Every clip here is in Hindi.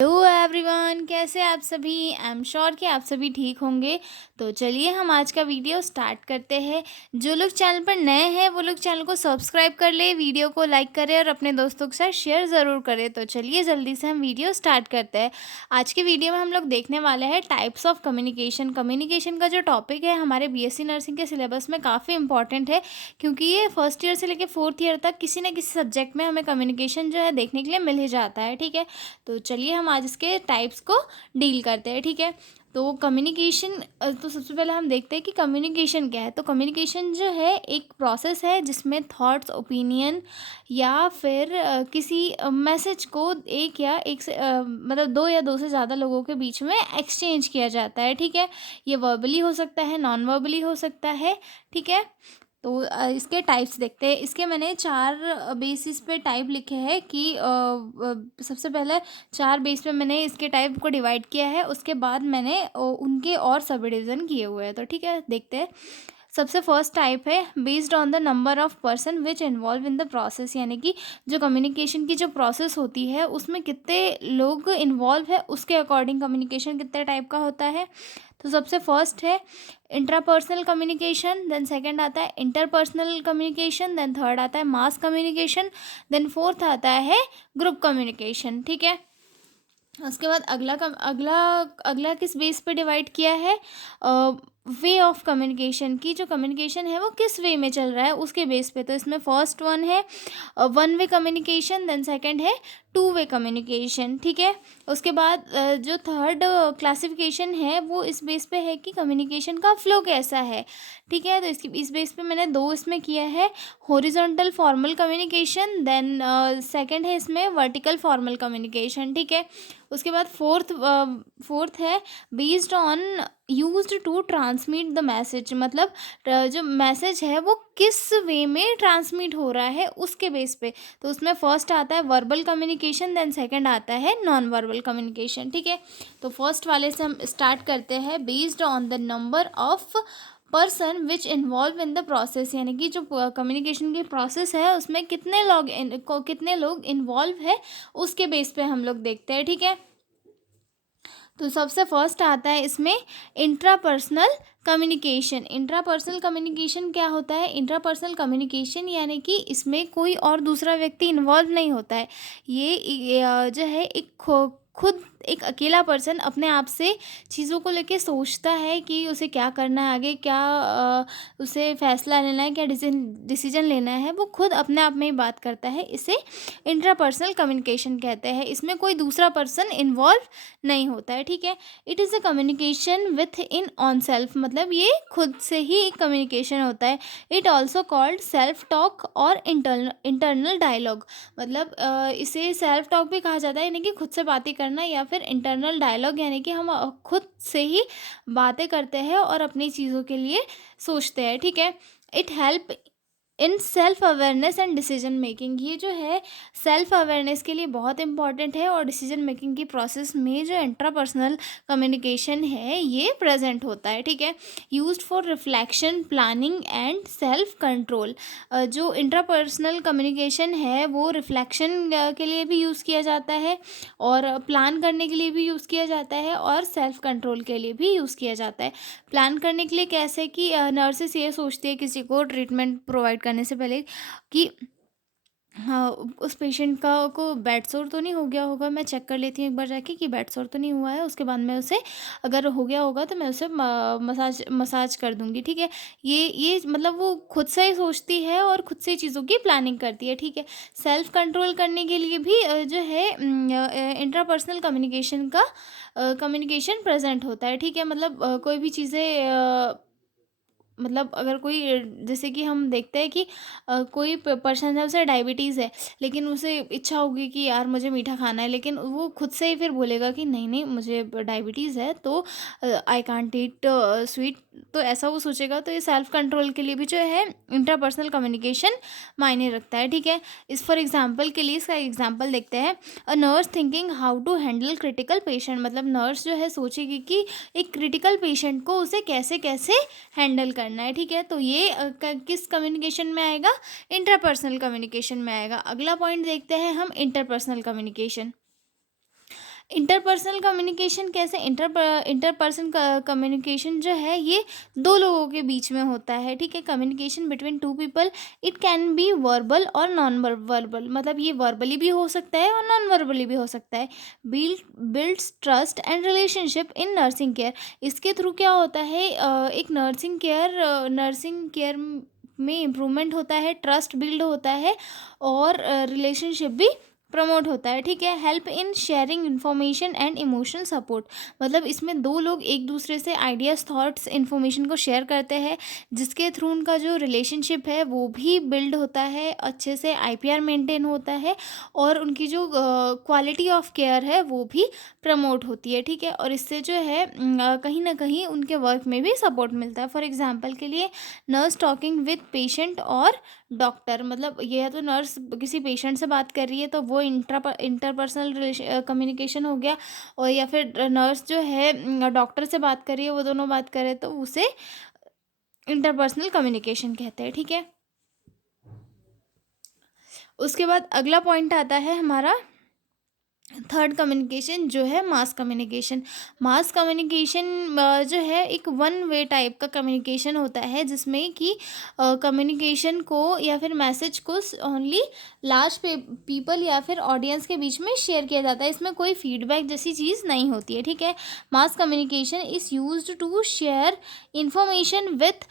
हेलो एवरीवन, कैसे आप सभी। आई एम श्योर कि आप सभी ठीक होंगे। तो चलिए हम आज का वीडियो स्टार्ट करते हैं। जो लोग चैनल पर नए हैं वो लोग चैनल को सब्सक्राइब कर ले, वीडियो को लाइक करें और अपने दोस्तों के साथ शेयर ज़रूर करें। तो चलिए जल्दी से हम वीडियो स्टार्ट करते हैं। आज के वीडियो में हम लोग देखने वाले हैं टाइप्स ऑफ कम्युनिकेशन। कम्युनिकेशन का जो टॉपिक है हमारे बीएससी नर्सिंग के सिलेबस में काफ़ी इंपॉर्टेंट है, क्योंकि ये फर्स्ट ईयर से लेकर फोर्थ ईयर तक किसी न किसी सब्जेक्ट में हमें कम्युनिकेशन जो है देखने के लिए मिल ही जाता है। ठीक है, तो चलिए हम आज इसके टाइप्स को डील करते हैं। ठीक है, तो कम्युनिकेशन, तो सबसे पहले हम देखते हैं कि कम्युनिकेशन क्या है। तो कम्युनिकेशन जो है एक प्रोसेस है जिसमें थॉट्स, ओपिनियन या फिर किसी मैसेज को एक या एक से मतलब दो या दो से ज़्यादा लोगों के बीच में एक्सचेंज किया जाता है। ठीक है, ये वर्बली हो सकता है, नॉन वर्बली हो सकता है। ठीक है, तो इसके टाइप्स देखते हैं। इसके मैंने 4 बेसिस पे टाइप लिखे हैं कि सबसे पहले 4 बेस पे मैंने इसके टाइप को डिवाइड किया है। उसके बाद मैंने उनके और सब डिवीज़न किए हुए हैं। तो ठीक है, देखते हैं। सबसे फर्स्ट टाइप है based on the number of person which involve in the process, यानी कि जो कम्युनिकेशन की जो प्रोसेस होती है उसमें कितने लोग इन्वॉल्व है उसके अकॉर्डिंग कम्युनिकेशन कितने टाइप का होता है। तो सबसे फर्स्ट है इंट्रापर्सनल कम्युनिकेशन, देन सेकंड आता है इंटरपर्सनल कम्युनिकेशन, देन थर्ड आता है मास कम्युनिकेशन, देन फोर्थ आता है ग्रुप कम्युनिकेशन। ठीक है, उसके बाद अगला अगला किस बेस पे डिवाइड किया है, वे ऑफ कम्युनिकेशन की जो कम्युनिकेशन है वो किस वे में चल रहा है उसके बेस पे। तो इसमें फर्स्ट वन है one way communication, then second है टू वे कम्युनिकेशन। ठीक है, उसके बाद जो थर्ड क्लासिफिकेशन है वो इस बेस पे है कि कम्युनिकेशन का फ्लो कैसा है। ठीक है, तो इस बेस पे मैंने दो इसमें किया है, horizontal formal communication, then second है इसमें वर्टिकल फॉर्मल कम्युनिकेशन। ठीक है, उसके बाद फोर्थ है based on used to transmit the message, मतलब जो मैसेज है वो किस वे में ट्रांसमिट हो रहा है उसके बेस पे। तो उसमें फर्स्ट आता है वर्बल कम्युनिकेशन, देन सेकंड आता है नॉन वर्बल कम्युनिकेशन। ठीक है, तो फर्स्ट वाले से हम स्टार्ट करते हैं। Based on the number of person which involve in the process, यानी कि जो कम्युनिकेशन की प्रोसेस है उसमें कितने लोग इन्वॉल्व है उसके बेस पे हम लोग देखते हैं। ठीक है, तो सबसे फर्स्ट आता है इसमें इंट्रापर्सनल कम्युनिकेशन। इंट्रापर्सनल कम्युनिकेशन क्या होता है? इंट्रापर्सनल कम्युनिकेशन यानी कि इसमें कोई और दूसरा व्यक्ति इन्वॉल्व नहीं होता है। ये जो है एक खुद एक अकेला पर्सन अपने आप से चीज़ों को लेके सोचता है कि उसे क्या करना है आगे, क्या उसे फैसला लेना है, क्या डिसीजन लेना है, वो खुद अपने आप में ही बात करता है। इसे इंट्रापर्सनल कम्युनिकेशन कहते हैं। इसमें कोई दूसरा पर्सन इन्वॉल्व नहीं होता है। ठीक है, it is a communication with in on self, मतलब ये खुद से ही एक कम्युनिकेशन होता है। It also called self talk और इंटरनल डायलॉग, मतलब इसे सेल्फ टॉक भी कहा जाता है, यानी कि खुद से बातें करना, या फिर इंटरनल डायलॉग यानी कि हम खुद से ही बातें करते हैं और अपनी चीज़ों के लिए सोचते हैं। ठीक है, it help in self awareness and decision making, ये जो है सेल्फ अवेयरनेस के लिए बहुत इंपॉर्टेंट है, और डिसीजन मेकिंग की प्रोसेस में जो इंट्रापर्सनल कम्युनिकेशन है ये प्रेजेंट होता है। ठीक है, used for reflection, planning and self control. जो इंट्रापर्सनल कम्युनिकेशन है वो रिफ्लेक्शन के लिए भी यूज़ किया जाता है, और प्लान करने के लिए भी यूज़ किया जाता है, और सेल्फ कंट्रोल के लिए भी यूज़ किया जाता है। प्लान करने के लिए कैसे कि नर्सेस ये सोचती है किसी को ट्रीटमेंट प्रोवाइड करने से पहले कि हाँ, उस पेशेंट का को बेड सोर तो नहीं हो गया होगा, मैं चेक कर लेती हूँ एक बार जाके कि बेड सोर तो नहीं हुआ है, उसके बाद मैं उसे, अगर हो गया होगा तो मैं उसे मसाज मसाज कर दूँगी। ठीक है, ये मतलब वो खुद से ही सोचती है और खुद से ही चीज़ों की प्लानिंग करती है। ठीक है, सेल्फ कंट्रोल करने के लिए भी जो है इंट्रापर्सनल कम्युनिकेशन का कम्युनिकेशन प्रेजेंट होता है। ठीक है, मतलब कोई भी चीज़ें, मतलब अगर कोई जैसे कि हम देखते हैं कि कोई पर्सन है उसे डायबिटीज़ है, लेकिन उसे इच्छा होगी कि यार मुझे मीठा खाना है, लेकिन वो खुद से ही फिर बोलेगा कि नहीं नहीं मुझे डायबिटीज़ है तो आई कांट ईट स्वीट, तो ऐसा वो सोचेगा। तो ये सेल्फ कंट्रोल के लिए भी जो है इंटरपर्सनल कम्युनिकेशन मायने रखता है। ठीक है, इस फॉर एग्जाम्पल के लिए इसका एग्जाम्पल देखते हैं। A nurse thinking how to handle critical patient, मतलब नर्स जो है सोचेगी कि एक क्रिटिकल पेशेंट को उसे कैसे कैसे हैंडल करना है। ठीक है, तो ये किस कम्युनिकेशन में आएगा? इंटरपर्सनल कम्युनिकेशन में आएगा। अगला पॉइंट देखते हैं हम, इंटरपर्सनल कम्युनिकेशन। इंटरपर्सनल कम्युनिकेशन कैसे, इंटरपर्सन कम्युनिकेशन जो है ये दो लोगों के बीच में होता है, ठीक है। Communication between to people, it can be verbal और नॉन वर्बल, मतलब ये वर्बली भी हो सकता है और नॉन वर्बली भी हो सकता है। Builds trust and relationship in nursing care. इसके थ्रू क्या होता है, एक नर्सिंग केयर में इम्प्रूवमेंट होता है, ट्रस्ट बिल्ड होता है और रिलेशनशिप भी प्रमोट होता है, ठीक है। Help in sharing information and emotional support, मतलब इसमें दो लोग एक दूसरे से आइडियाज़, थॉट्स, इन्फॉर्मेशन को शेयर करते हैं, जिसके थ्रू उनका जो रिलेशनशिप है वो भी बिल्ड होता है, अच्छे से आईपीआर मेंटेन होता है और उनकी जो क्वालिटी ऑफ केयर है वो भी प्रमोट होती है, ठीक है। और इससे जो है कहीं ना कहीं उनके वर्क में भी सपोर्ट मिलता है। फॉर एग्जाम्पल के लिए नर्स टॉकिंग विद पेशेंट और डॉक्टर, मतलब ये है तो नर्स किसी पेशेंट से बात कर रही है तो वो इंटरपर्सनल कम्युनिकेशन हो गया, और या फिर नर्स जो है डॉक्टर से बात कर रही है, वो दोनों बात कर रहे हैं तो उसे इंटरपर्सनल कम्युनिकेशन कहते हैं, ठीक है। उसके बाद अगला पॉइंट आता है हमारा थर्ड कम्युनिकेशन, जो है मास कम्युनिकेशन। मास कम्युनिकेशन जो है एक वन वे टाइप का कम्युनिकेशन होता है, जिसमें कि कम्युनिकेशन को या फिर मैसेज को ओनली लार्ज पीपल या फिर ऑडियंस के बीच में शेयर किया जाता है। इसमें कोई फीडबैक जैसी चीज़ नहीं होती है, ठीक है। Mass communication is used to share information with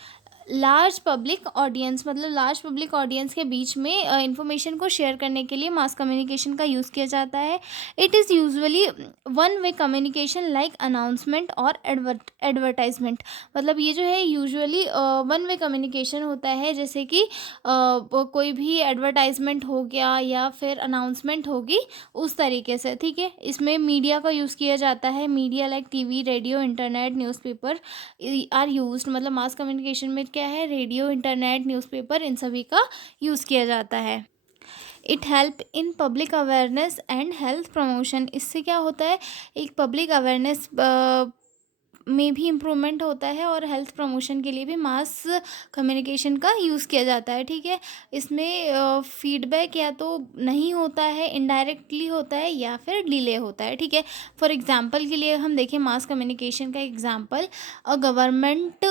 large public audience, मतलब लार्ज पब्लिक ऑडियंस के बीच में इंफॉर्मेशन को शेयर करने के लिए मास कम्युनिकेशन का यूज़ किया जाता है। It is usually one way communication like announcement और एडवर्टाइजमेंट, मतलब ये जो है यूजुअली वन वे कम्युनिकेशन होता है, जैसे कि कोई भी एडवर्टाइजमेंट हो गया या फिर अनाउंसमेंट होगी उस तरीके से, ठीक है। इसमें मीडिया का यूज़ किया जाता है, media like TV, radio, internet, newspaper are used, मतलब मास कम्युनिकेशन में क्या है, रेडियो, इंटरनेट, न्यूज़पेपर, इन सभी का यूज़ किया जाता है। It help in public awareness and health promotion, इससे क्या होता है, एक पब्लिक अवेयरनेस में भी इम्प्रूवमेंट होता है और हेल्थ प्रमोशन के लिए भी मास कम्युनिकेशन का यूज़ किया जाता है, ठीक है। इसमें फीडबैक या तो नहीं होता है, इनडायरेक्टली होता है या फिर डिले होता है, ठीक है। फॉर एग्जांपल के लिए हम देखें मास कम्युनिकेशन का example, a government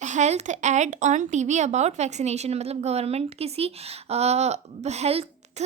health ad on TV about vaccination, मतलब गवर्नमेंट किसी हेल्थ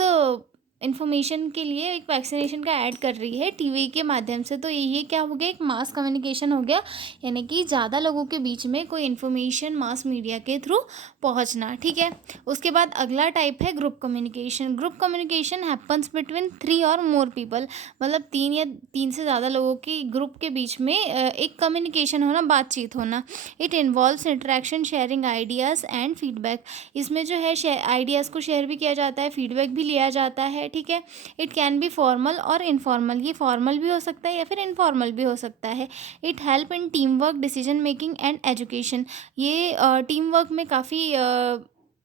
इन्फॉर्मेशन के लिए एक वैक्सीनेशन का ऐड कर रही है टीवी के माध्यम से, तो ये क्या हो गया, एक मास कम्युनिकेशन हो गया, यानी कि ज़्यादा लोगों के बीच में कोई इन्फॉर्मेशन मास मीडिया के थ्रू पहुंचना, ठीक है। उसके बाद अगला टाइप है group communication. Group communication happens between 3 और मोर पीपल, मतलब 3 से ज़्यादा लोगों के ग्रुप के बीच में एक कम्युनिकेशन होना, बातचीत होना। It involves interaction, sharing ideas and feedback, इसमें जो है आइडियाज़ को शेयर भी किया जाता है, फीडबैक भी लिया जाता है, ठीक है। इट कैन बी फॉर्मल और इनफॉर्मल, ये फॉर्मल भी हो सकता है या फिर इनफॉर्मल भी हो सकता है। It help in team work, decision making and education, ये टीम वर्क में काफ़ी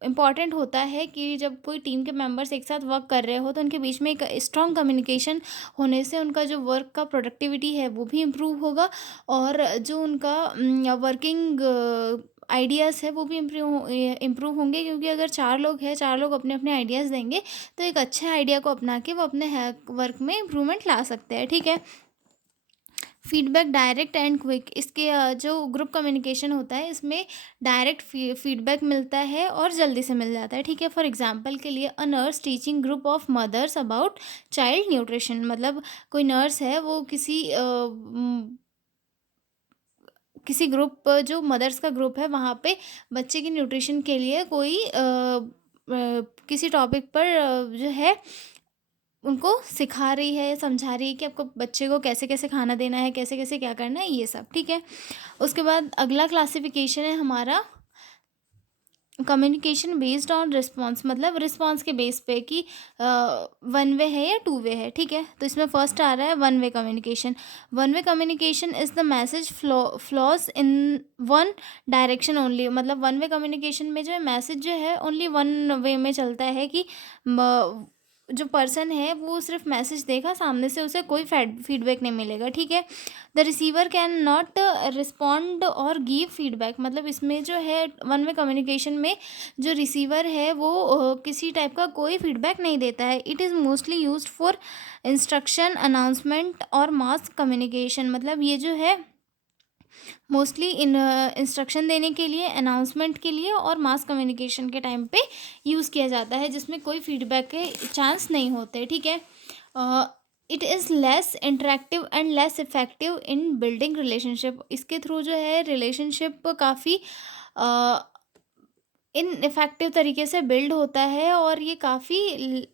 इम्पॉर्टेंट होता है कि जब कोई टीम के मेंबर्स एक साथ वर्क कर रहे हो तो उनके बीच में एक स्ट्रॉन्ग कम्युनिकेशन होने से उनका जो वर्क का प्रोडक्टिविटी है वो भी इम्प्रूव होगा, और जो उनका वर्किंग आइडियाज़ है वो भी इम्प्रूव होंगे, क्योंकि अगर 4 लोग हैं, 4 लोग अपने अपने आइडियाज़ देंगे तो एक अच्छे आइडिया को अपना के वो अपने वर्क में इम्प्रूवमेंट ला सकते हैं, ठीक है। फीडबैक डायरेक्ट एंड क्विक, इसके जो ग्रुप कम्युनिकेशन होता है इसमें डायरेक्ट फीडबैक मिलता है और जल्दी से मिल जाता है, ठीक है। फॉर एग्जांपल के लिए a nurse teaching group of mothers about child nutrition, मतलब कोई नर्स है वो किसी ग्रुप, जो मदर्स का ग्रुप है वहाँ पे बच्चे की न्यूट्रिशन के लिए कोई किसी टॉपिक पर जो है उनको सिखा रही है, समझा रही है कि आपको बच्चे को कैसे कैसे खाना देना है, कैसे कैसे क्या करना है, ये सब, ठीक है। उसके बाद अगला क्लासिफिकेशन है हमारा कम्युनिकेशन बेस्ड ऑन रिस्पॉन्स, मतलब रिस्पॉन्स के बेस पे कि वन वे है या टू वे है, ठीक है। तो इसमें फर्स्ट आ रहा है one way communication. One way communication is the message flaws in one direction only, मतलब वन वे कम्युनिकेशन में जो है मैसेज जो है ओनली वन वे में चलता है कि जो पर्सन है वो सिर्फ मैसेज देगा, सामने से उसे कोई फीडबैक नहीं मिलेगा, ठीक है। The receiver can not respond और गिव फीडबैक, मतलब इसमें जो है वन वे कम्युनिकेशन में जो रिसीवर है वो किसी टाइप का कोई फीडबैक नहीं देता है। It is mostly used for instruction, announcement और मास कम्युनिकेशन, मतलब ये जो है मोस्टली इन इंस्ट्रक्शन देने के लिए, अनाउंसमेंट के लिए और मास कम्युनिकेशन के टाइम पे यूज़ किया जाता है, जिसमें कोई फीडबैक के चांस नहीं होते, ठीक है। It is less interactive and less effective in building relationship, इसके थ्रू जो है रिलेशनशिप काफ़ी इन इफेक्टिव तरीके से बिल्ड होता है और ये काफ़ी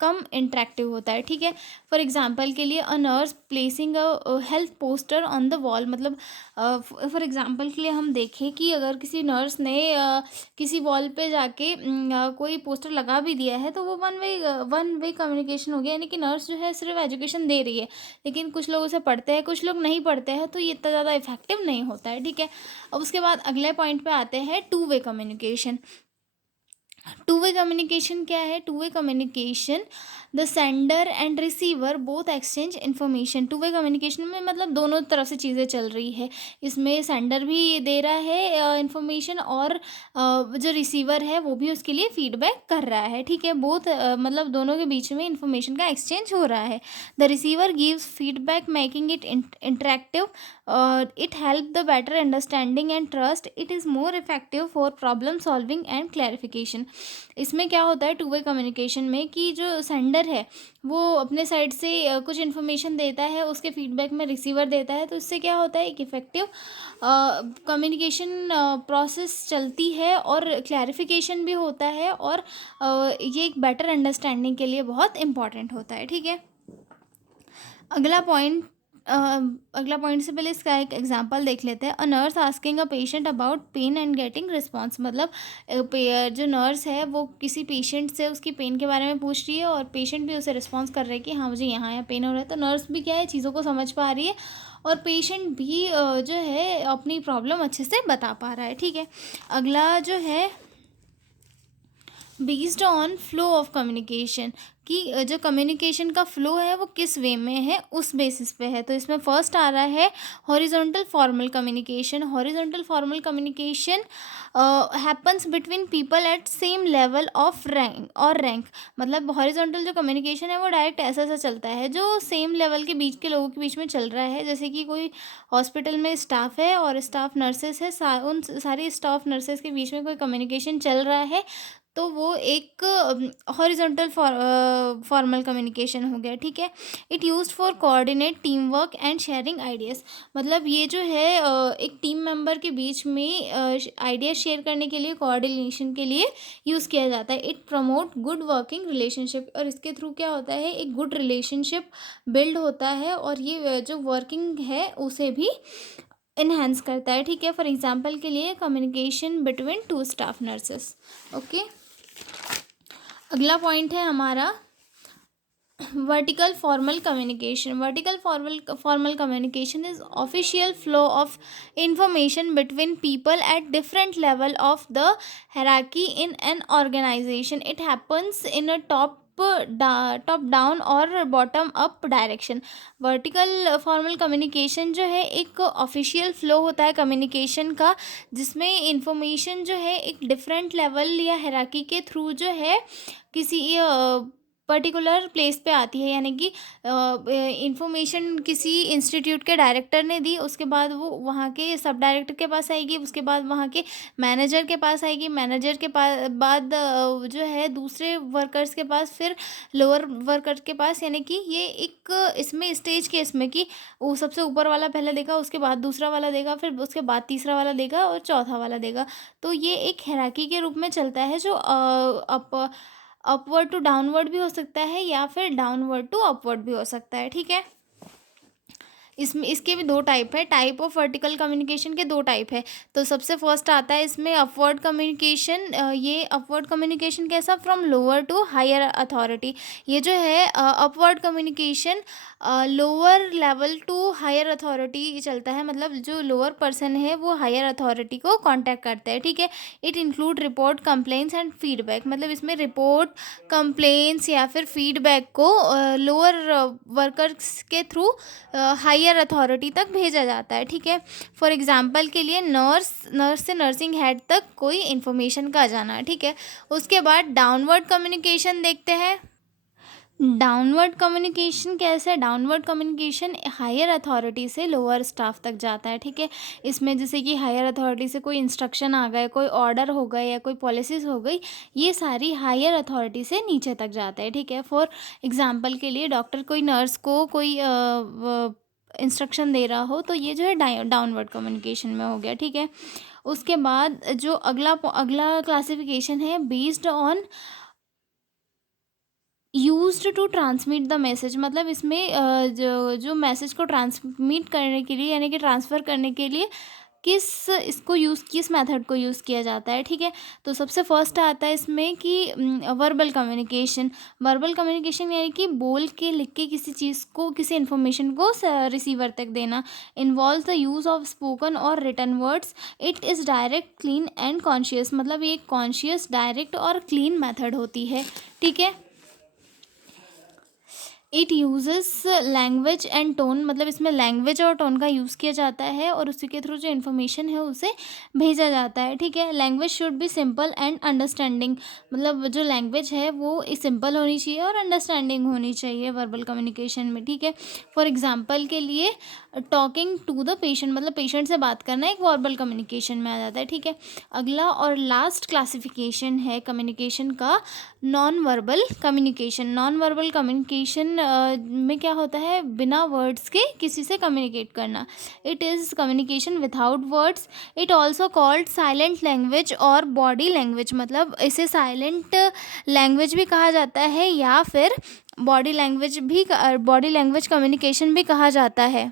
कम इंटरेक्टिव होता है, ठीक है। फॉर एग्जांपल के लिए a nurse placing a health poster on the wall, मतलब फॉर एग्जांपल के लिए हम देखें कि अगर किसी नर्स ने किसी वॉल पे जाके कोई पोस्टर लगा भी दिया है तो वो वन वे कम्युनिकेशन हो गया, यानी कि नर्स जो है सिर्फ एजुकेशन दे रही है, लेकिन कुछ लोग उसे पढ़ते हैं, कुछ लोग नहीं पढ़ते हैं, तो ये इतना ज़्यादा इफेक्टिव नहीं होता है, ठीक है। अब उसके बाद अगले पॉइंट पे आते हैं, to way communication. To way communication क्या है? Two way communication, the sender and receiver both exchange information. To way communication में मतलब दोनों तरफ से चीज़ें चल रही है, इसमें सेंडर भी दे रहा है इन्फॉर्मेशन और जो रिसीवर है वो भी उसके लिए फीडबैक कर रहा है, ठीक है। बोथ मतलब दोनों के बीच में इन्फॉर्मेशन का एक्सचेंज हो रहा है। The receiver gives feedback making it interactive, it help the better understanding and trust. It is more effective for problem solving and clarification. इसमें क्या होता है टू वे कम्युनिकेशन में कि जो सेंडर है वो अपने साइड से कुछ इन्फॉर्मेशन देता है, उसके फीडबैक में रिसीवर देता है, तो इससे क्या होता है एक इफ़ेक्टिव कम्युनिकेशन प्रोसेस चलती है और क्लैरिफिकेशन भी होता है और ये एक बेटर अंडरस्टैंडिंग के लिए बहुत इम्पॉर्टेंट होता है, ठीक है। अगला पॉइंट अगला पॉइंट से पहले इसका एक एग्जांपल देख लेते हैं। A nurse asking a patient about pain and getting response, मतलब जो नर्स है वो किसी पेशेंट से उसकी पेन के बारे में पूछ रही है और पेशेंट भी उसे रिस्पॉन्स कर रहा है कि हाँ मुझे यहाँ पेन हो रहा है, तो नर्स भी क्या है चीज़ों को समझ पा रही है और पेशेंट भी जो है अपनी प्रॉब्लम अच्छे से बता पा रहा है, ठीक है। अगला जो है based on flow of communication, कि जो कम्युनिकेशन का फ्लो है वो किस वे में है उस बेसिस पे है। तो इसमें फर्स्ट आ रहा है horizontal formal communication. Horizontal formal communication happens between people eight same level of rank, मतलब हॉरिजॉन्टल जो कम्युनिकेशन है वो डायरेक्ट ऐसा ऐसा चलता है जो सेम लेवल के बीच के लोगों के बीच में चल रहा है। जैसे कि कोई हॉस्पिटल में स्टाफ है और स्टाफ नर्सेस है, उन सारी स्टाफ नर्सेस के बीच में कोई कम्युनिकेशन चल रहा है, तो वो एक हॉरिजॉन्टल फॉर्मल कम्युनिकेशन हो गया, ठीक है। It used for coordinate team work and sharing ideas, मतलब ये जो है एक टीम मेंबर के बीच में आइडियाज़ शेयर करने के लिए, कोऑर्डिनेशन के लिए यूज़ किया जाता है। It promote good working relationship, और इसके थ्रू क्या होता है एक गुड रिलेशनशिप बिल्ड होता है और ये जो वर्किंग है उसे भी इन्हेंस करता है, ठीक है। फॉर एग्जांपल के लिए communication between two staff nurses, okay. अगला पॉइंट है हमारा vertical formal communication. Vertical formal communication is official flow of information between people at different level of the hierarchy in an organization. It happens in a top down और bottom up direction. Vertical formal communication जो है एक ऑफिशियल फ्लो होता है कम्युनिकेशन का, जिसमें इंफॉर्मेशन जो है एक डिफरेंट लेवल या हायरार्की के थ्रू जो है किसी पर्टिकुलर प्लेस पे आती है, यानी कि इंफॉर्मेशन किसी इंस्टीट्यूट के डायरेक्टर ने दी, उसके बाद वो वहाँ के सब डायरेक्टर के पास आएगी, उसके बाद वहाँ के मैनेजर के पास आएगी, मैनेजर के पास बाद जो है दूसरे वर्कर्स के पास, फिर लोअर वर्कर के पास, यानी कि ये एक इसमें स्टेज के इसमें कि वो सबसे ऊपर वाला पहले देगा, उसके बाद दूसरा वाला देगा, फिर उसके बाद तीसरा वाला देगा और चौथा वाला देगा। तो ये एक हायरार्की के रूप में चलता है जो अपवर्ड टू डाउनवर्ड भी हो सकता है या फिर डाउनवर्ड टू अपवर्ड भी हो सकता है, ठीक है। इसमें इसके भी दो टाइप है, टाइप ऑफ वर्टिकल कम्युनिकेशन के दो टाइप है। तो सबसे फर्स्ट आता है इसमें अपवर्ड कम्युनिकेशन। ये अपवर्ड कम्युनिकेशन कैसा, from lower to higher authority. ये जो है upward communication lower level to higher authority चलता है, मतलब जो लोअर पर्सन है वो हायर अथॉरिटी को कांटेक्ट करता है, ठीक है। It include report, complaints and feedback, मतलब इसमें रिपोर्ट, कंप्लेंट्स या फिर फीडबैक को लोअर वर्कर्स के थ्रू हायर अथॉरिटी तक भेजा जाता है, ठीक है। फॉर एग्जांपल के लिए नर्स से नर्सिंग हेड तक कोई इन्फॉर्मेशन का जाना, ठीक है। उसके बाद डाउनवर्ड कम्युनिकेशन देखते हैं। डाउनवर्ड कम्युनिकेशन कैसे है, डाउनवर्ड कम्युनिकेशन हायर अथॉरिटी से लोअर स्टाफ तक जाता है, ठीक है। इसमें जैसे कि हायर अथॉरिटी से कोई इंस्ट्रक्शन आ गए, कोई ऑर्डर हो गए या कोई पॉलिसीज हो गई, ये सारी हायर अथॉरिटी से नीचे तक जाता है, ठीक है। फॉर एग्जांपल के लिए डॉक्टर कोई नर्स को कोई इंस्ट्रक्शन दे रहा हो, तो ये जो है डाउनवर्ड कम्युनिकेशन में हो गया, ठीक है। उसके बाद जो अगला अगला क्लासिफिकेशन है, based on used to transmit the message, मतलब इसमें जो जो मैसेज को ट्रांसमिट करने के लिए यानी कि ट्रांसफ़र करने के लिए किस मेथड को यूज़ किया जाता है, ठीक है। तो सबसे फर्स्ट आता है इसमें कि वर्बल कम्युनिकेशन। वर्बल कम्युनिकेशन यानी कि बोल के, लिख के किसी चीज़ को, किसी इन्फॉर्मेशन को रिसीवर तक देना। Involve the use of spoken और written words. It is direct, clean and conscious, मतलब ये कॉन्शियस, डायरेक्ट और क्लीन मेथड होती है, ठीक है। It uses language and tone, मतलब इसमें लैंग्वेज और टोन का यूज़ किया जाता है और उसी के थ्रू जो इन्फॉर्मेशन है उसे भेजा जाता है, ठीक है। Language should be simple and understanding, मतलब जो लैंग्वेज है वो सिंपल होनी चाहिए और अंडरस्टैंडिंग होनी चाहिए वर्बल कम्युनिकेशन में, ठीक है। फॉर एग्जांपल के लिए टॉकिंग टू द पेशेंट, मतलब पेशेंट से बात करना एक वर्बल कम्युनिकेशन में आ जाता है, ठीक है। अगला और लास्ट क्लासिफिकेशन है कम्युनिकेशन का, non verbal communication. Non verbal communication में क्या होता है, बिना वर्ड्स के किसी से कम्युनिकेट करना। It is communication without words. It also called silent language और बॉडी लैंग्वेज, मतलब इसे साइलेंट लैंग्वेज भी कहा जाता है या फिर बॉडी लैंग्वेज कम्युनिकेशन भी कहा जाता है।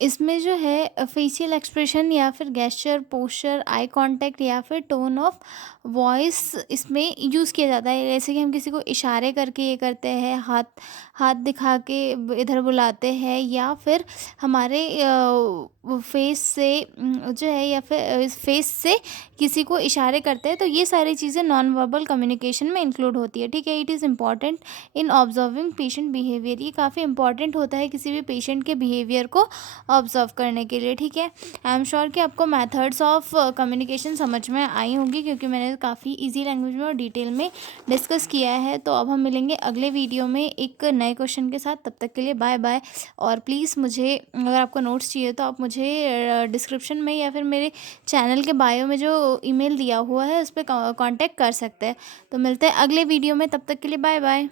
इसमें जो है फेशियल एक्सप्रेशन या फिर गेस्चर, पोस्चर, आई कांटेक्ट या फिर टोन ऑफ वॉइस इसमें यूज़ किया जाता है। जैसे कि हम किसी को इशारे करके ये करते हैं, हाथ हाथ दिखा के इधर बुलाते हैं, या फिर हमारे फेस से जो है, या फिर इस फेस से किसी को इशारे करते हैं, तो ये सारी चीज़ें नॉन वर्बल कम्युनिकेशन में इंक्लूड होती है, ठीक है। It is important in observing patient behaviour, ये काफ़ी इंपॉर्टेंट होता है किसी भी पेशेंट के बिहेवियर को ऑब्जर्व करने के लिए, ठीक है। आई एम श्योर कि आपको मेथड्स ऑफ कम्युनिकेशन समझ में आई होंगी, क्योंकि मैंने काफ़ी इजी लैंग्वेज में और डिटेल में डिस्कस किया है। तो अब हम मिलेंगे अगले वीडियो में एक नए क्वेश्चन के साथ, तब तक के लिए बाय बाय। और प्लीज़ मुझे, अगर आपको नोट्स चाहिए तो आप मुझे डिस्क्रिप्शन में या फिर मेरे चैनल के बायो में जो ईमेल दिया हुआ है उस पर कांटेक्ट कर सकते हैं। तो मिलते हैं अगले वीडियो में, तब तक के लिए बाय बाय।